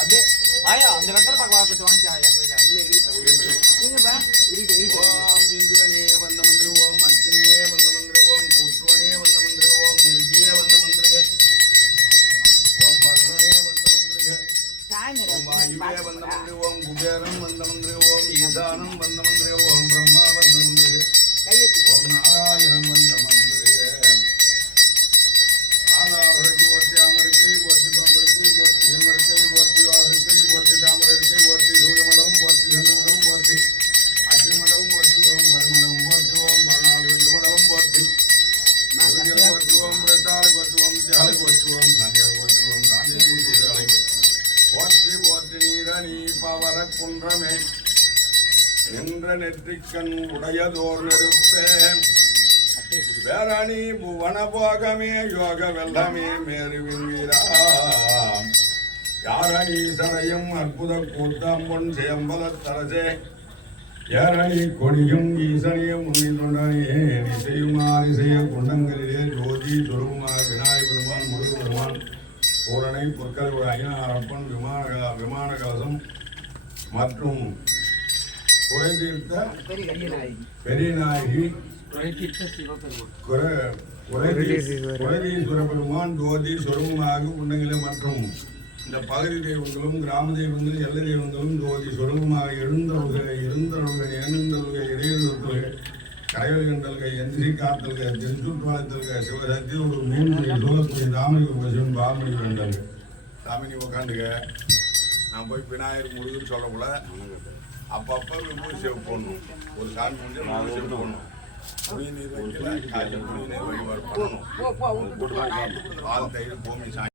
அப்படியே ஆயா அந்த வெத்தலை பாக்க வாப்பிட்டு வாங்கி ஆயா ஓம் இந்திரனே வந்த மந்திர ஓம் அக்னியே வந்த மந்திர ஓம் கூற்றுவனே வந்த மந்திர ஓம் நிர்ஜியே வந்த மந்திர ஓம் மருணனே வந்த மந்திர ஓம் வாயுவே வந்த மந்திர ஓம் குபேரம் வந்த மந்திர ஓம் ஈசானம் வந்த மந்திர ஓம் பிரம்மா வந்த மந்திர ஓம் நாராயணன் வந்த மந்திர ஆதாரத்தை ஓர்த்தி அமர்த்தி ஓர்த்தி பம்பருத்தி ஓர்த்தி செம்மருத்தை ஓர்த்தி வாகத்தை ஓர்த்தி தாமரத்தை ஓர்த்தி சூரியமண்டலம் ஓர்த்தி சந்திரமண்டலம் ஓர்த்தி அக்னிமண்டலம் ஓர்த்தி ஓம் வருமண்டலம் ஓர்த்தி ஓம் மரணாடு வெண்டு மண்டலம் ஓர்த்தி ஓர்த்தி ஓம் பிரசாலை ஓர்த்தி ஓம் தியாலை ஓர்த்தி ஓம் சாந்தியாலை ஓர்த்தி ஓம் சாந்தியாலை ஓர்த்தி ஓர்த்தி நீரணி பவர குன்றமே நின்ற நெற்றிக்கண் உடையதோர் நெருப்பே வேரணி புவன போகமே யோக வெல்லமே மேருவின் வீரா யாரணி சரையும் அற்புத கூட்டம் பொன் சேம்பல தரசே ஏரணி கொடியும் ஈசனியும் முன்னின்றே இசையுமாரிசைய குண்டங்களிலே ஜோதி துருவமாக விநாயக பெருமான் முருக பெருமான் பூரணை பொற்கள் ஐநாரப்பன் விமான கலசம் மற்றும் குறைதீர்த்த பெரிய நாயகி குறைதீஸ்வர பெருமான் ஜோதி சொருபமாக உண்டங்களே மற்றும் இந்த பகுதி தெய்வங்களும் கிராம தெய்வங்களும் எல்லை தெய்வங்களும் ஜோதி சொருபமாக எழுந்தருள்கை ஏனந்தல்கை இடையெழுந்தல்கை கரைவெல்கண்டல்கை எந்திரி காத்தல்கை தென்சுற்றுவாழ்த்தல்கை சிவசக்தி ஒரு மூன்று சோழத்துறை தாமணி சிவன் பால்மணி வேண்டல்கை சாமினி உக்காண்டுங்க. நான் போய் விநாயகர் முருகன் சொல்லக்கூட அப்பப்போ விபூதி சேவ் போடணும். ஒரு சாமி முடிஞ்சு விபூதி சேவ் போடணும். புனித நீர் வைக்கல காய்ச்சல் புனித நீர் வழிபாடு பண்ணணும். பால் தயிர் பூமி சாமி